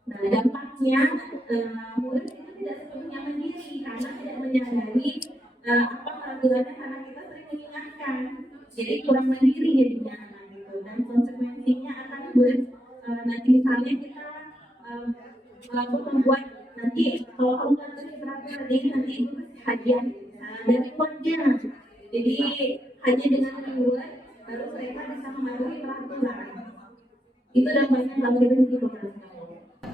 Nah, dampaknya murid itu tidak sepenuhnya mandiri karena tidak menyadari apa peraturannya karena kita sering mengingatkan. Jadi kurang mandiri jadinya anak gitu. Dan konsekuensinya akan murid nanti misalnya kita membuat nanti kalau kamu patuhi peraturan ini nanti hadiah dari uangnya. Jadi hanya dengan reward baru mereka bisa mematuhi peraturan. Itu dampaknya kalau kita di.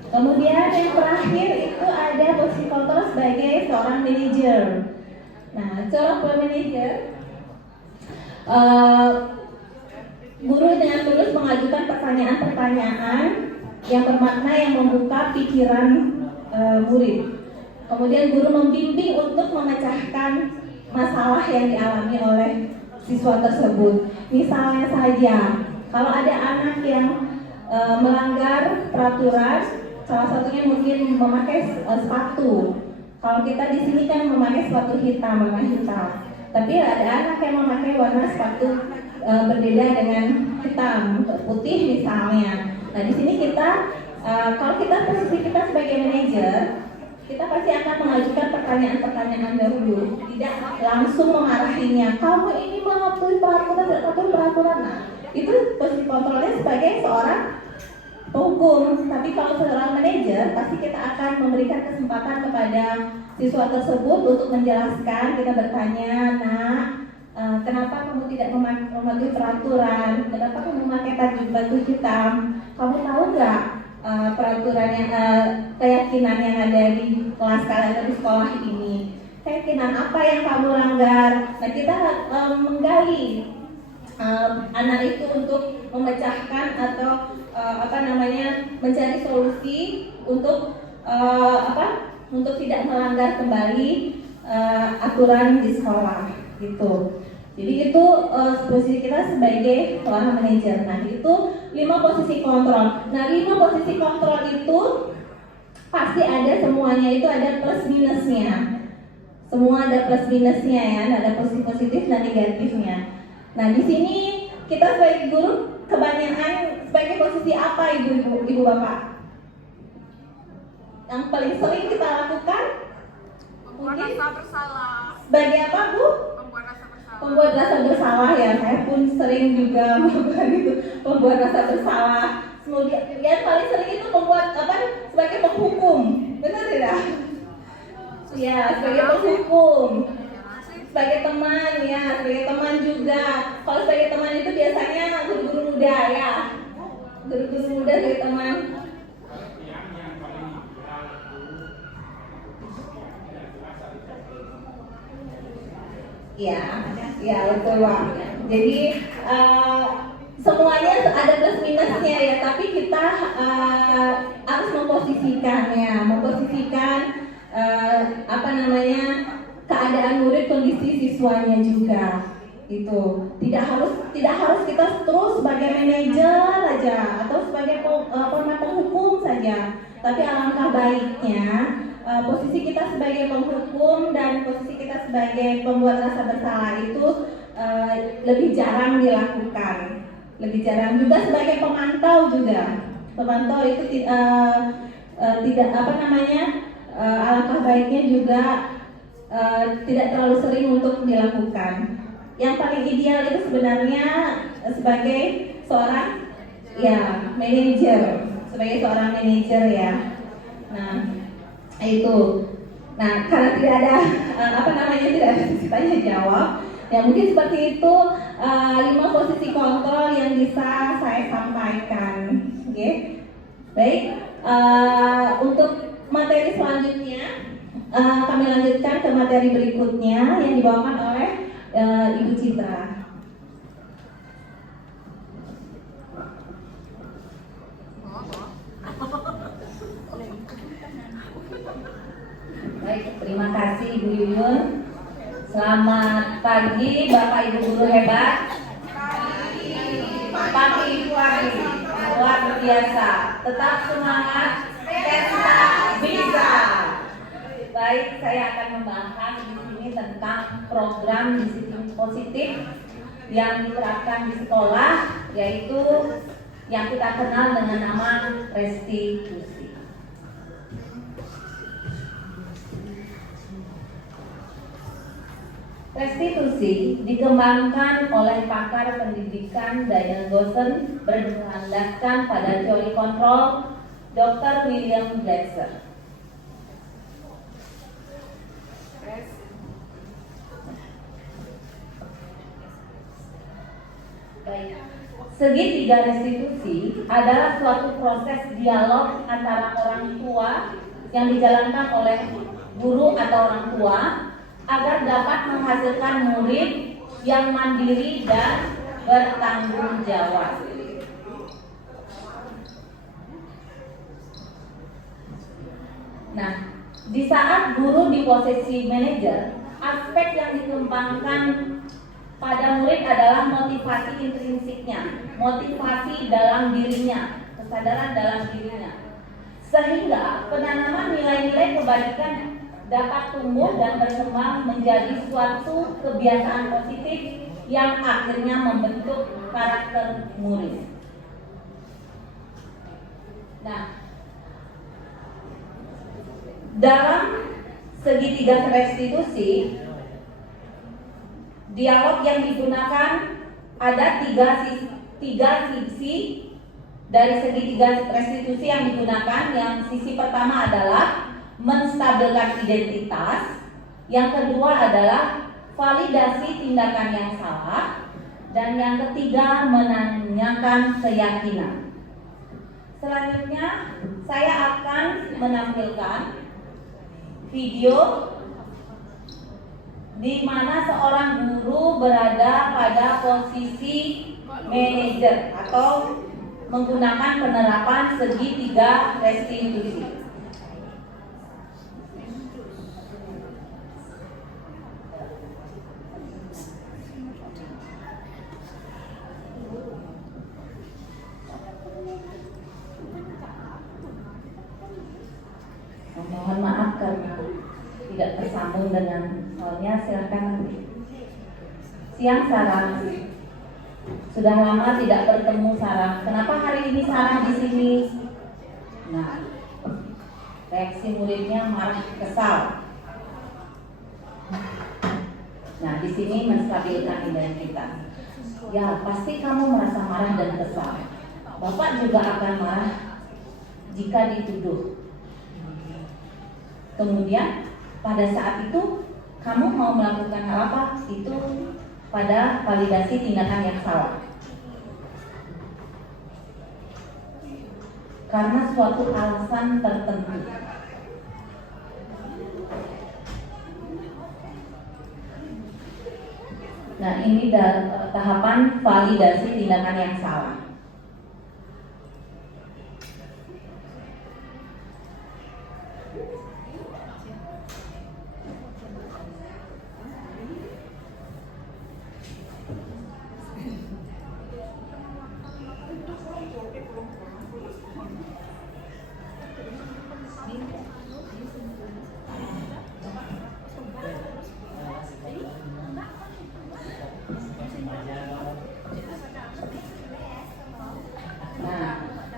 Kemudian yang terakhir itu ada posisi kontrol sebagai seorang manajer. Nah, seorang manajer, guru dengan tulus mengajukan pertanyaan-pertanyaan yang bermakna yang membuka pikiran murid. Kemudian guru membimbing untuk memecahkan masalah yang dialami oleh siswa tersebut. Misalnya saja, kalau ada anak yang melanggar peraturan, salah satunya mungkin memakai sepatu. Kalau kita di sini kan memakai sepatu hitam, warna hitam. Tapi ada anak yang memakai warna sepatu berbeda dengan hitam, putih misalnya. Nah, di sini kita, kalau kita posisi kita sebagai manajer, kita pasti akan mengajukan pertanyaan-pertanyaan dahulu, tidak langsung memarahinya. Kamu ini mematuhi peraturan, tidak patuhi peraturan. Nah, itu posisi kontrolnya sebagai seorang penghukum. Tapi kalau seorang manajer, pasti kita akan memberikan kesempatan kepada siswa tersebut untuk menjelaskan. Kita bertanya, nah, kenapa kamu tidak mematuhi peraturan? Kenapa kamu memakai baju hitam? Kamu tahu nggak peraturan yang keyakinan yang ada di kelas kalian atau di sekolah ini? Keyakinan apa yang kamu langgar? Nah, kita menggali anak itu untuk memecahkan atau mencari solusi untuk untuk tidak melanggar kembali aturan di sekolah gitu. Jadi itu posisi kita sebagai seorang manajer. Nah, itu 5 posisi kontrol. Nah, 5 posisi kontrol itu pasti ada, semuanya itu ada plus minusnya. Semua ada plus minusnya ya, ada posisi positif dan negatifnya. Nah, di sini kita sebagai guru kebanyakan sebagai posisi apa ibu bapak? Yang paling sering kita lakukan? Membuat rasa bersalah. Sebagai apa, Bu? Membuat rasa bersalah. Membuat rasa bersalah ya. Saya pun sering juga melakukan itu. Membuat rasa bersalah. Kemudian paling sering itu membuat sebagai penghukum, benar tidak? Ya, sebagai penghukum, sebagai teman ya, sebagai teman juga. Kalau sebagai teman itu biasanya guru-guru muda ya, guru-guru muda sebagai teman. Ya betul Pak. Jadi semuanya ada plus minusnya ya, tapi kita harus memposisikan keadaan murid, kondisi siswanya juga. Itu tidak harus kita terus sebagai manajer aja atau sebagai penghukum saja, tapi alangkah baiknya posisi kita sebagai penghukum dan posisi kita sebagai pembuat rasa bersalah itu lebih jarang dilakukan, lebih jarang juga sebagai pemantau juga. Pemantau itu tidak alangkah baiknya juga tidak terlalu sering untuk dilakukan. Yang paling ideal itu sebenarnya sebagai seorang manajer, ya. Nah, itu. Nah, karena tidak ada tidak ada sesi tanya jawab, ya mungkin seperti itu 5 posisi kontrol yang bisa saya sampaikan. Oke. Baik, untuk materi selanjutnya kami lanjutkan ke materi berikutnya yang dibawakan oleh Ibu Citra. Baik, terima kasih Ibu Yuyun. Selamat pagi Bapak Ibu guru hebat. Pagi Ibu Ari, luar biasa. Tetap semangat, pesta bisa. Baik, saya akan membahas di sini tentang program disiplin positif yang diterapkan di sekolah, yaitu yang kita kenal dengan nama restitusi. Restitusi dikembangkan oleh pakar pendidikan Daniel Goosen berlandaskan pada teori kontrol Dr. William Glasser. Baik. Segitiga restitusi adalah suatu proses dialog antara orang tua yang dijalankan oleh guru atau orang tua agar dapat menghasilkan murid yang mandiri dan bertanggung jawab. Nah, di saat guru di posisi manajer, aspek yang dikembangkan pada murid adalah motivasi intrinsiknya, motivasi dalam dirinya, kesadaran dalam dirinya. Sehingga penanaman nilai-nilai kebaikan dapat tumbuh dan berkembang menjadi suatu kebiasaan positif yang akhirnya membentuk karakter murid. Nah, dalam segitiga restitusi, dialog yang digunakan ada tiga sisi dari segitiga restitusi yang digunakan. Yang sisi pertama adalah menstabilkan identitas, yang kedua adalah validasi tindakan yang salah, dan yang ketiga menanyakan keyakinan. Selanjutnya saya akan menampilkan video di mana seorang guru berada pada posisi manajer atau menggunakan penerapan segitiga restitusi. Mohon maaf karena tidak tersambung dengan soalnya. Silakan. Siang Sarah. Sudah lama tidak bertemu Sarah. Kenapa hari ini Sarah di sini? Nah, reaksi muridnya marah, kesal. Nah, di sini menstabilkan identitas. Ya, pasti kamu merasa marah dan kesal. Bapak juga akan marah jika dituduh. Kemudian pada saat itu kamu mau melakukan hal apa? Itu pada validasi tindakan yang salah. Karena suatu alasan tertentu. Nah, ini tahapan validasi tindakan yang salah.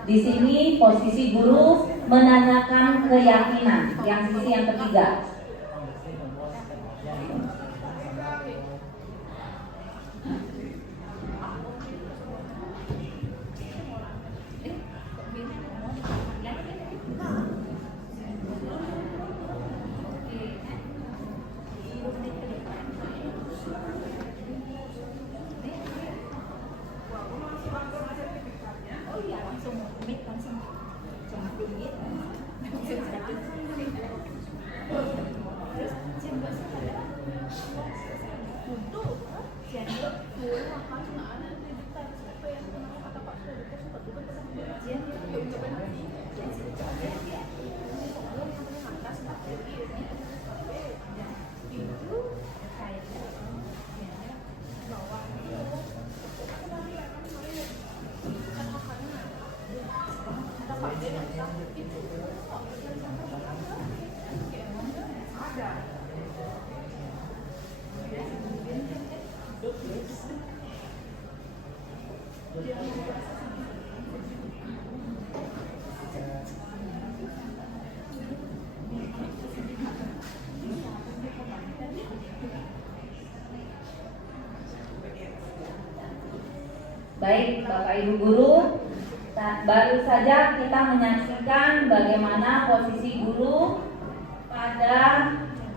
Di sini posisi guru menanyakan keyakinan, yang sisi yang ketiga. Baik, Bapak Ibu Guru, baru saja kita menyaksikan bagaimana posisi guru pada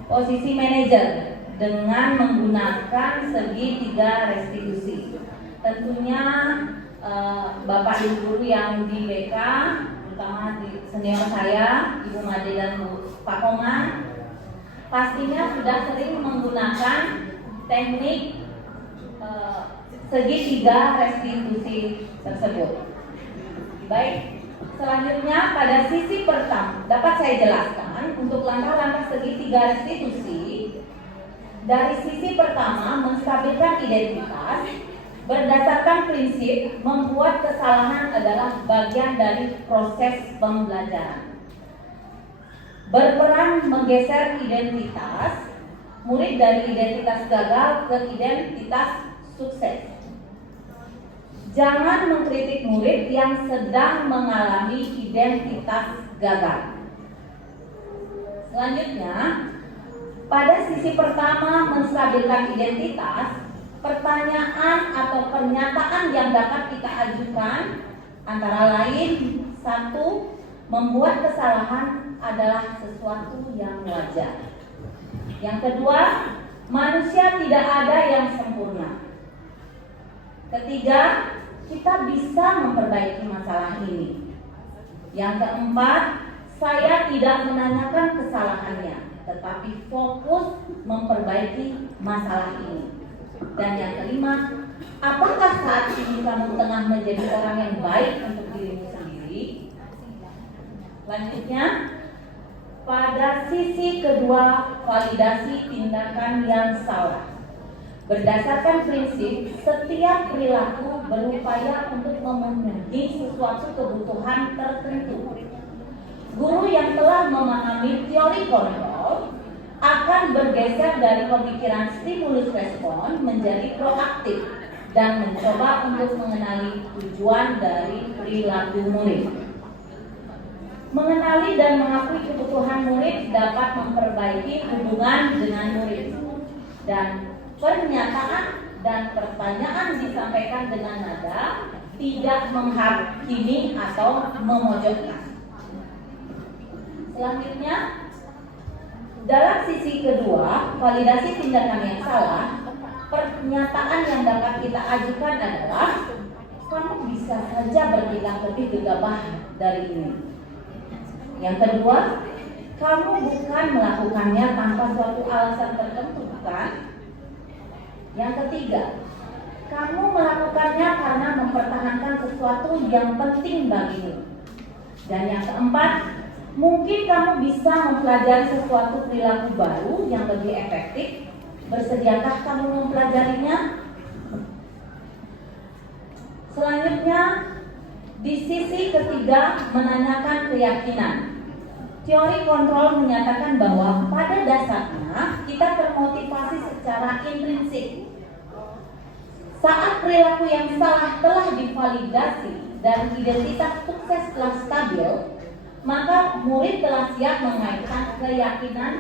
posisi manajer dengan menggunakan segitiga restitusi. Tentunya Bapak Ibu Guru yang di BK, terutama di senior saya, Ibu Made dan Pak Komang, pastinya sudah sering menggunakan teknik segitiga restitusi tersebut. Baik, selanjutnya pada sisi pertama dapat saya jelaskan untuk langkah-langkah segitiga restitusi. Dari sisi pertama, menstabilkan identitas berdasarkan prinsip membuat kesalahan adalah bagian dari proses pembelajaran. Berperan menggeser identitas murid dari identitas gagal ke identitas sukses. Jangan mengkritik murid yang sedang mengalami identitas gagal. Selanjutnya, pada sisi pertama menstabilkan identitas, pertanyaan atau pernyataan yang dapat kita ajukan antara lain, satu, membuat kesalahan adalah sesuatu yang wajar. Yang kedua, manusia tidak ada yang sempurna. Ketiga, kita bisa memperbaiki masalah ini. Yang keempat, saya tidak menanyakan kesalahannya, tetapi fokus memperbaiki masalah ini. Dan yang kelima, apakah saat ini kamu tengah menjadi orang yang baik untuk dirimu sendiri? Selanjutnya, pada sisi kedua, validasi tindakan yang salah. Berdasarkan prinsip, setiap perilaku berupaya untuk memenuhi sesuatu kebutuhan tertentu. Guru yang telah memahami teori kontrol akan bergeser dari pemikiran stimulus respon menjadi proaktif dan mencoba untuk mengenali tujuan dari perilaku murid. Mengenali dan mengakui kebutuhan murid dapat memperbaiki hubungan dengan murid, dan pernyataan dan pertanyaan disampaikan dengan nada tidak menghakimi atau memojokkan. Selanjutnya, dalam sisi kedua, validasi tindakan yang salah, pernyataan yang dapat kita ajukan adalah kamu bisa saja bertindak lebih gegabah dari ini. Yang kedua, kamu bukan melakukannya tanpa suatu alasan tertentu, bukan? Yang ketiga, kamu melakukannya karena mempertahankan sesuatu yang penting bagimu. Dan yang keempat, mungkin kamu bisa mempelajari sesuatu perilaku baru yang lebih efektif. Bersediakah kamu mempelajarinya? Selanjutnya, di sisi ketiga, menanyakan keyakinan. Teori kontrol menyatakan bahwa pada dasarnya kita termotivasi secara intrinsik. Saat perilaku yang salah telah divalidasi dan identitas sukses telah stabil, maka murid telah siap mengaitkan keyakinan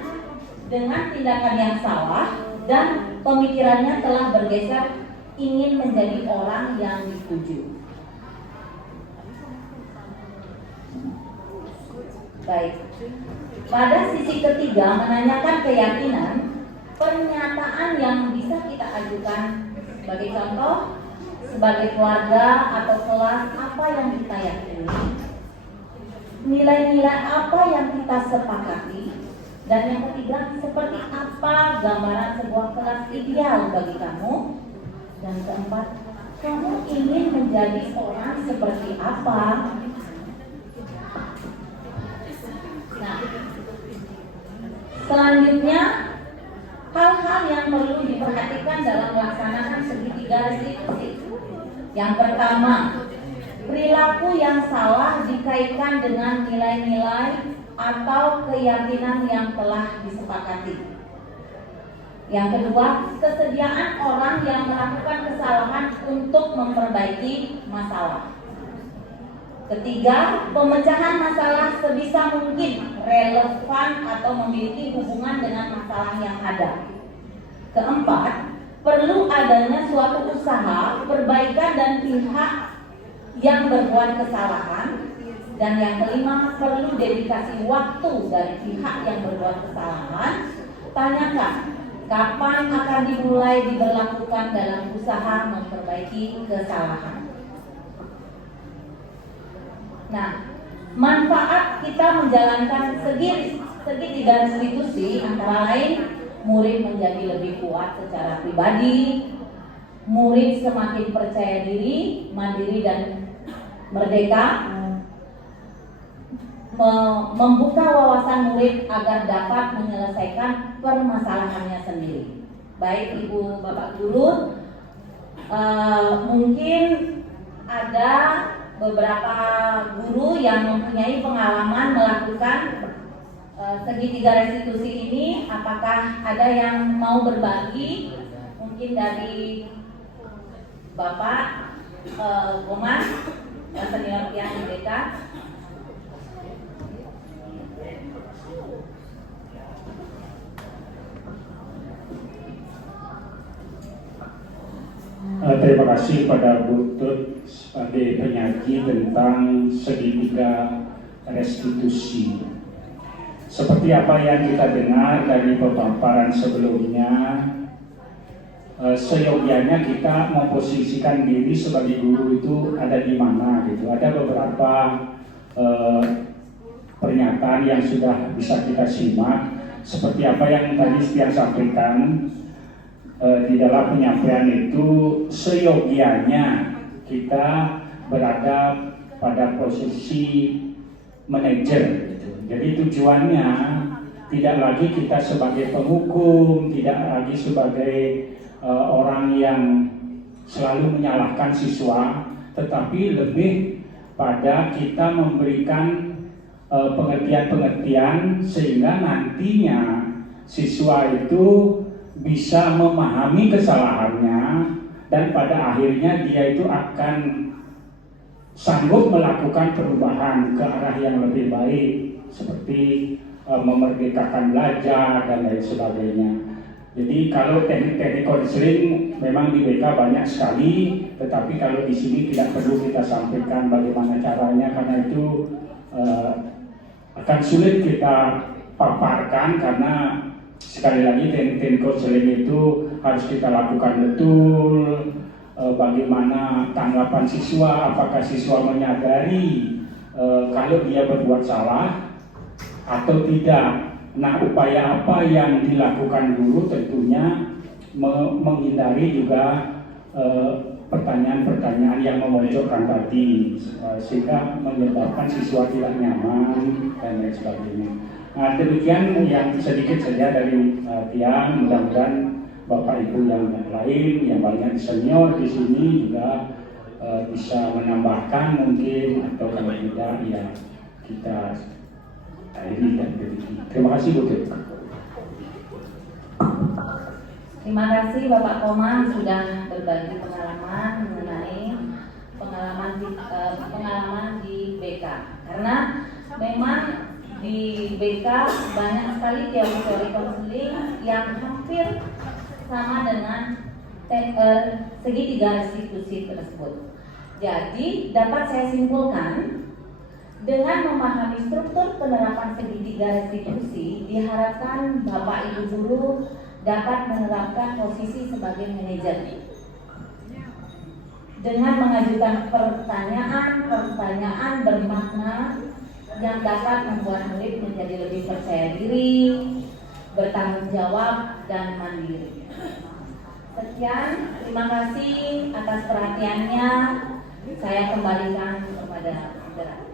dengan tindakan yang salah dan pemikirannya telah bergeser ingin menjadi orang yang dituju. Baik. Pada sisi ketiga, menanyakan keyakinan, pernyataan yang bisa kita ajukan sebagai contoh, sebagai keluarga atau kelas, apa yang kita yakini, nilai-nilai apa yang kita sepakati, dan yang ketiga, seperti apa gambaran sebuah kelas ideal bagi kamu, dan keempat, kamu ingin menjadi orang seperti apa. Nah, selanjutnya, hal-hal yang perlu diperhatikan dalam melaksanakan segitiga restitusi. Yang pertama, perilaku yang salah dikaitkan dengan nilai-nilai atau keyakinan yang telah disepakati. Yang kedua, kesediaan orang yang melakukan kesalahan untuk memperbaiki masalah. Ketiga, pemecahan masalah sebisa mungkin relevan atau memiliki hubungan dengan masalah yang ada. Keempat, perlu adanya suatu usaha perbaikan dan pihak yang berbuat kesalahan. Dan yang kelima, perlu dedikasi waktu dari pihak yang berbuat kesalahan. Tanyakan, kapan akan dimulai diberlakukan dalam usaha memperbaiki kesalahan. Nah, manfaat kita menjalankan segitiga restitusi antara lain murid menjadi lebih kuat secara pribadi, murid semakin percaya diri, mandiri dan merdeka, membuka wawasan murid agar dapat menyelesaikan permasalahannya sendiri. Baik Ibu Bapak Guru, mungkin ada beberapa guru yang mempunyai pengalaman melakukan segitiga restitusi ini. Apakah ada yang mau berbagi? Mungkin dari Bapak Goman, senior pihak IBK. Terima kasih pada Bu Tut sebagai penyaji tentang segitiga restitusi. Seperti apa yang kita dengar dari pemaparan sebelumnya, seyogianya kita memposisikan diri sebagai guru itu ada di mana gitu. Ada beberapa pernyataan yang sudah bisa kita simak, seperti apa yang tadi Stian sampaikan. Di dalam penyampaian itu seyogianya kita berada pada posisi manajer gitu. Jadi tujuannya tidak lagi kita sebagai penghukum, tidak lagi sebagai orang yang selalu menyalahkan siswa, tetapi lebih pada kita memberikan pengertian-pengertian sehingga nantinya siswa itu bisa memahami kesalahannya dan pada akhirnya dia itu akan sanggup melakukan perubahan ke arah yang lebih baik, seperti memerdekakan belajar dan lain sebagainya. Jadi kalau teknik-teknik konseling memang di BK banyak sekali, tetapi kalau di sini tidak perlu kita sampaikan bagaimana caranya karena itu akan sulit kita paparkan karena sekali lagi teknik-teknik konseling itu harus kita lakukan betul. Bagaimana tanggapan siswa, apakah siswa menyadari kalau dia berbuat salah atau tidak. Nah, upaya apa yang dilakukan guru tentunya menghindari juga pertanyaan-pertanyaan yang memoncorkan tadi sehingga menyebabkan siswa tidak nyaman dan lain sebagainya. Nah, demikian yang sedikit saja dari Tiang. Mudah-mudahan Bapak Ibu yang lain yang banyak senior di sini juga bisa menambahkan mungkin atau kalau tidak ya kita akhiri dan demikian. Terima kasih Bu Tut. Terima kasih Bapak Komang sudah berbagi pengalaman mengenai pengalaman di BK. Karena memang di BK banyak sekali teori konseling yang hampir sama dengan segitiga restitusi tersebut. Jadi dapat saya simpulkan, dengan memahami struktur penerapan segitiga restitusi, diharapkan Bapak Ibu guru dapat menerapkan posisi sebagai manajer. Dengan mengajukan pertanyaan bermakna yang dapat membuat murid menjadi lebih percaya diri, bertanggung jawab, dan mandiri. Sekian, terima kasih atas perhatiannya. Saya kembalikan kepada moderator.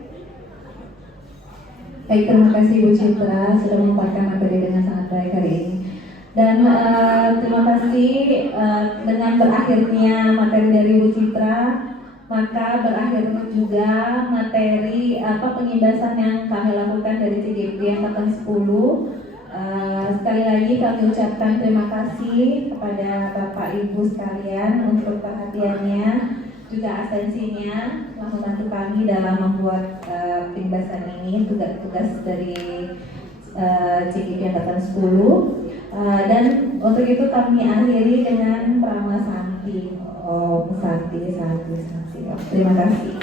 Baik, terima kasih Bu Citra sudah memaparkan materi dengan sangat baik hari ini. Dan terima kasih dengan berakhirnya materi dari Bu Citra, maka berakhir juga materi pengimbasan yang kami lakukan dari CGP angkatan 10. Sekali lagi kami ucapkan terima kasih kepada Bapak Ibu sekalian untuk perhatiannya, juga atensinya telah membantu kami dalam membuat pembahasan ini, tugas-tugas dari CGP angkatan 10. Dan untuk itu kami akhiri dengan Prama Santi. Santi. Terima kasih.